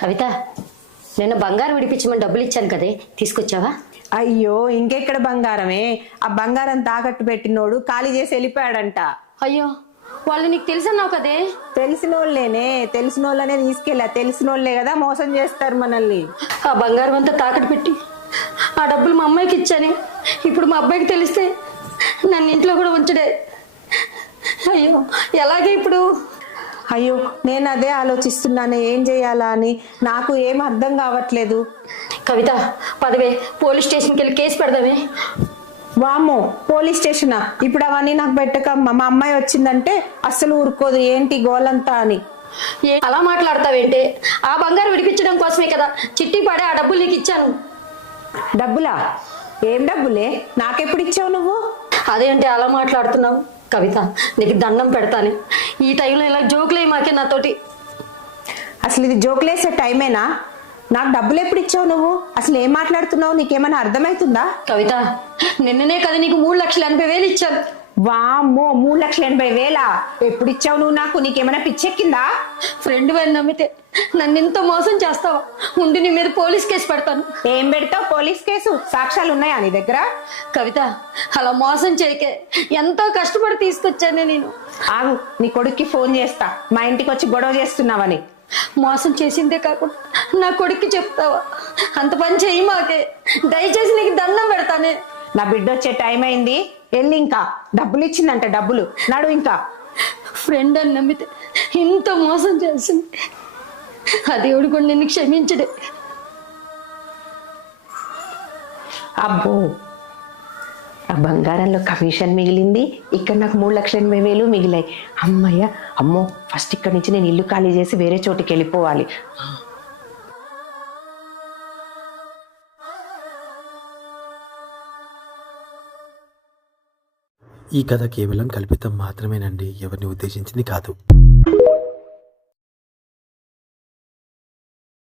కవిత, నిన్న బంగారం విడిపించమని డబ్బులు ఇచ్చాను కదే, తీసుకొచ్చావా? అయ్యో, ఇంకెక్కడ బంగారమే? ఆ బంగారం తాకట్టు పెట్టినోడు ఖాళీ చేసి వెళ్ళిపోయాడంట. అయ్యో, వాళ్ళు నీకు తెలుసన్నావు కదే. తెలిసిన వాళ్ళనే తీసుకెళ్ళా. తెలిసిన వాళ్ళే కదా మోసం చేస్తారు మనల్ని. ఆ బంగారం అంతా తాకట్టు పెట్టి ఆ డబ్బులు మా అమ్మాయికి ఇచ్చాను. ఇప్పుడు మా అబ్బాయికి తెలిస్తే నన్ను ఇంట్లో కూడా ఉంచడే. అయ్యో, ఎలాగే ఇప్పుడు? అయ్యో, నేను అదే ఆలోచిస్తున్నాను, ఏం చేయాలా అని. నాకు ఏం అర్థం కావట్లేదు. కవిత, పదవే, పోలీస్ స్టేషన్కి వెళ్ళి కేసు పెడదామే. వామ్మో, పోలీస్ స్టేషనా? ఇప్పుడు అవన్నీ నాకు పెట్టకమ్మా. మా అమ్మాయి వచ్చిందంటే అస్సలు ఊరుకోదు. ఏంటి గోలంతా అని. అలా మాట్లాడతావేంటే? ఆ బంగారం విడిపించడం కోసమే కదా చిట్టి పడే ఆ డబ్బులు నీకు ఇచ్చాను. డబ్బులా? ఏం డబ్బులే? నాకెప్పుడు ఇచ్చావు నువ్వు? అదేంటి అలా మాట్లాడుతున్నావు? కవిత, నీకు దండం పెడతాను. ఈ టైంలో ఇలా జోకులే మాకే నాతోటి. అసలు ఇది జోకులేసే టైమేనా? నాకు డబ్బులు ఎప్పుడు ఇచ్చావు నువ్వు? అసలు ఏం మాట్లాడుతున్నావు? నీకేమైనా అర్థమవుతుందా? కవిత, నిన్ననే కదా నీకు 3,80,000 ఇచ్చాను. వామ్మో, 3,80,000? ఎప్పుడు ఇచ్చావు నువ్వు నాకు? నీకేమైనా పిచ్చెక్కిందా? ఫ్రెండ్ అని నమ్మితే నన్ను ఇంత మోసం చేస్తావా? ఉండి నీ మీద పోలీస్ కేసు పెడతాను. ఏం పెడతావు పోలీస్ కేసు? సాక్ష్యాలు ఉన్నాయా నీ దగ్గర? కవిత, అలా మోసం చేయకే. ఎంతో కష్టపడి తీసుకొచ్చానే నేను. ఆగు, నీ కొడుక్కి ఫోన్ చేస్తా, మా ఇంటికి వచ్చి గొడవ చేస్తున్నావని. మోసం చేసిందే కాకుండా నా కొడుక్కి చెప్తావా? అంత పని చెయ్యి మాకే. దయచేసి నీకు దండం పెడతానే. నా బిడ్డ వచ్చే టైం అయింది, వెళ్ళి. ఇంకా డబ్బులు ఇచ్చిందంట, డబ్బులు నడు. ఇంకా ఫ్రెండ్ అని నమ్మితే ఇంత మోసం చేసింది. ఆ దేవుడు కూడా నిన్ను క్షమించడే. అబ్బో, ఆ బంగారంలో కమిషన్ మిగిలింది, ఇక్కడ నాకు 3,80,000 మిగిలాయి. అమ్మయ్య, అమ్మో, ఫస్ట్ ఇక్కడ నుంచి నేను ఇల్లు ఖాళీ చేసి వేరే చోటికి వెళ్ళిపోవాలి. ఈ కథ కేవలం కల్పితం మాత్రమేనండి, ఎవరిని ఉద్దేశించింది కాదు.